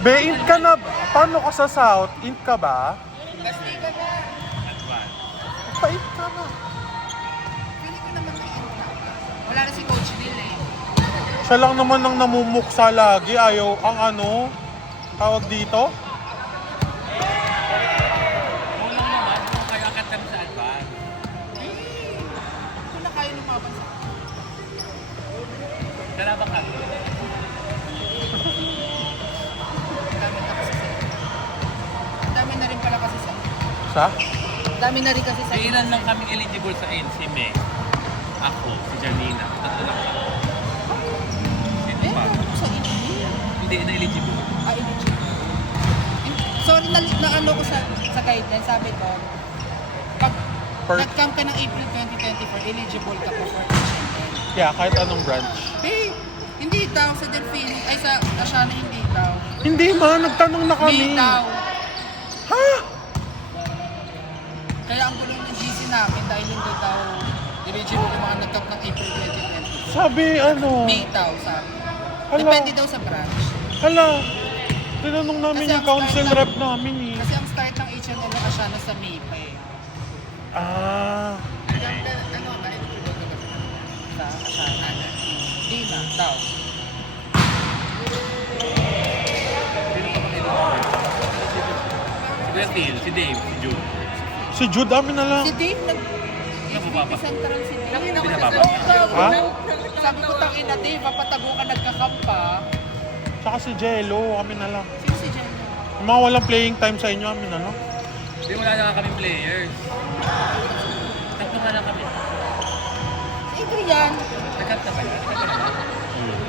Be, int ka na. Paano ka sa South? Int ka ba? Pasti ka ba? Pa-int ka na. Pili ko naman may ka. Wala na si Coach Neil eh. Siya lang naman ang namumuksa lagi. Ayaw ang ano, tawag dito. Tulong naman kung kayo akit kami sa advance. Kung na kayo lumaban sa Kalabang ka. Ang dami na rin pala kasi sa Sa? dami na rin kasi sa Ilan lang kami eligible sa NCME? Ako, si Janina. Tatlo lang kami. Sino Eh, pa? ano sa inyo? Hindi na eligible. Ah, eligible. Sorry, na ano ko sa guideline, sabi ko, pag nag-camp ka ng April 2024, eligible ka po for HMN. Yeah, kahit anong branch. Eh, hindi daw sa Delphine, ay sa Asiana hindi daw. Hindi ma, nagtanong na kami. May daw. Ha? Kaya ang gulo ng GC namin dahil hindi daw eligible yung mga nag-camp ng April 2024. Sabi ano? May daw, sabi. Hala. Depende daw sa branch. Hala. Tinanong namin Kasi yung ang council start rep namin eh. Kasi ang start ng HMN ng Asiana sa May pa eh. Ah. Ano ba? Sa Asiana. Hindi na, daw. Si Bertil, si Dave, si Jude. Si Jude amin na lang. Si Dave nag... Nabababa. Central si Dave. Binababa. Ha? Sabi ko, tangina Dave, papatago ka nagkakampa. Tsaka si Jello, kami na lang. Sino si Jen? Yung mga walang playing time sa inyo, amin na lang. Hindi, wala na nga kaming players. Tatlo nga lang kami. Si Adrian. Nagkanta ba yan?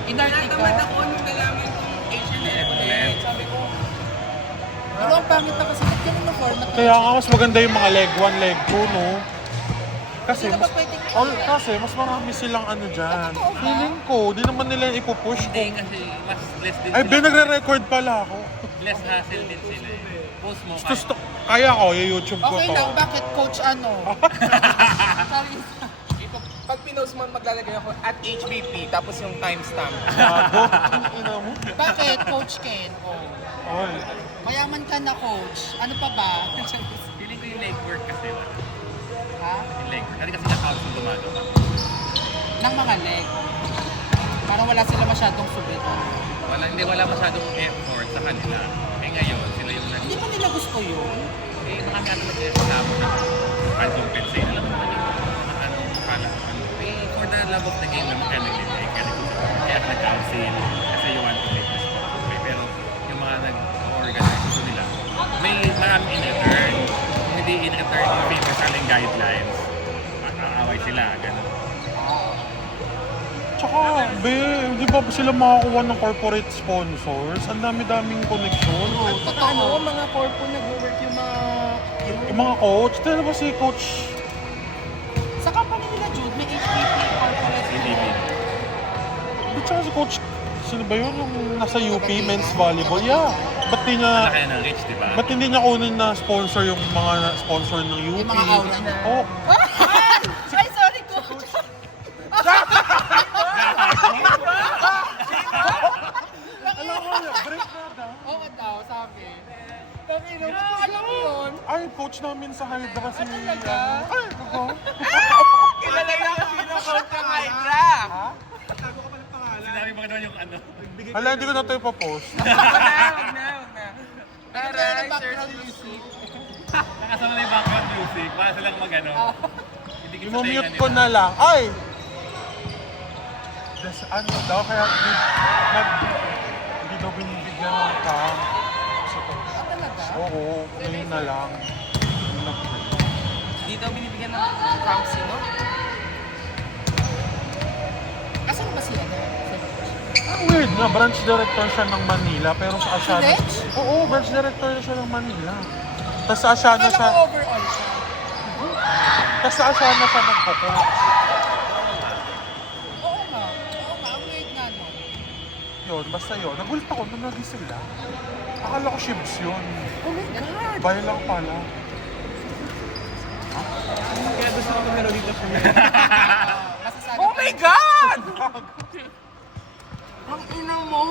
Inartika. nung nalaman kung F11. Sabi ko, pero ang pangit na kasi ba't ganun na format? Kaya nga mas maganda yung mga leg 1, leg 2, no? Kasi Hindi na ba mas, pwedeng... kasi mas marami silang ano dyan. Totoo ba? Feeling ko, di naman nila ipupush Hindi, kung... kasi mas less din Ay, sila. Ben, nagre-record pala ako. Less hassle din sila eh. Post mo Gusto, kaya ko, yung YouTube ko Okay to. lang, bakit coach ano? Sorry. Pag pinost mo, maglalagay ako at HBP, tapos yung timestamp. Gago. Ang ina mo. Bakit coach Ken? Oh. Ay. Mayaman ka na coach. Ano pa ba? Feeling ko yung legwork kasi wala. Ha? Yung legwork. Kasi na-couch yung gumagawa. Ng mga leg. Parang wala sila masyadong subit. Wala masyadong effort sa kanila. Eh ngayon, sila yung Hindi pa nila gusto yun. Eh, baka nga talaga yung pagkamo na compensate. Alam mo naman yung anong kala. Eh, for the love of the game naman kaya naglilay. Kaya nag-council. Kasi you want to make this okay. Pero yung mga nag-organize ito nila, may marami in return. Kung hindi in return yung favor sa aling guidelines, aaway sila. Ganun. Tsaka, be, di ba sila makakuha ng corporate sponsors? Ang dami-daming connection. Totoo. mga corpo nag-work yung mga... Yung mga coach, tala ba si coach? Sa company nila, Jude, may HPP corporate. Hindi din. Di tsaka si coach, sino ba yun? Yung nasa UP, men's volleyball? Yeah. Ba't di niya, Malaki ng rich, di ba? ba't hindi niya kunin na sponsor yung mga sponsor ng UP? Yung mga aura niya. Oh, Ay, sorry coach. alam mo yun, break na daw. Oo daw, sabi. Alam mo yun? Ay, coach namin sa Hydra si... talaga? Ay, ako. Kilala na ako pinakount ng Hydra! Sinabi mo naman yung ano. Hala, hindi ko na ito ipapost. Wag na. Ano ba yung background music? Nakasama na yung background music. Para silang mag-ano. Hindi kita I-mute ko na lang. Ay! Des, ano daw, kaya hindi daw binibigyan ng camp. Ah, talaga? Oo, ngayon na lang. Hindi daw binibigyan ng camps, no? Asan ba sila? Ang weird na, branch director siya ng Manila, pero sa Asiana... Branch? Oo, branch director siya ng Manila. Tapos sa Asiana Akala siya... ko overall siya. Tapos sa Asiana siya nagpo-coach. Oo nga, ang weird nga no. Yun, basta yun. Nagulat ako nung naging sila. Akala ko shibs yun. Oh my God! Bayan lang pala. Kaya gusto ko tumero dito sa Masasabi Oh my God! Ang ina mo!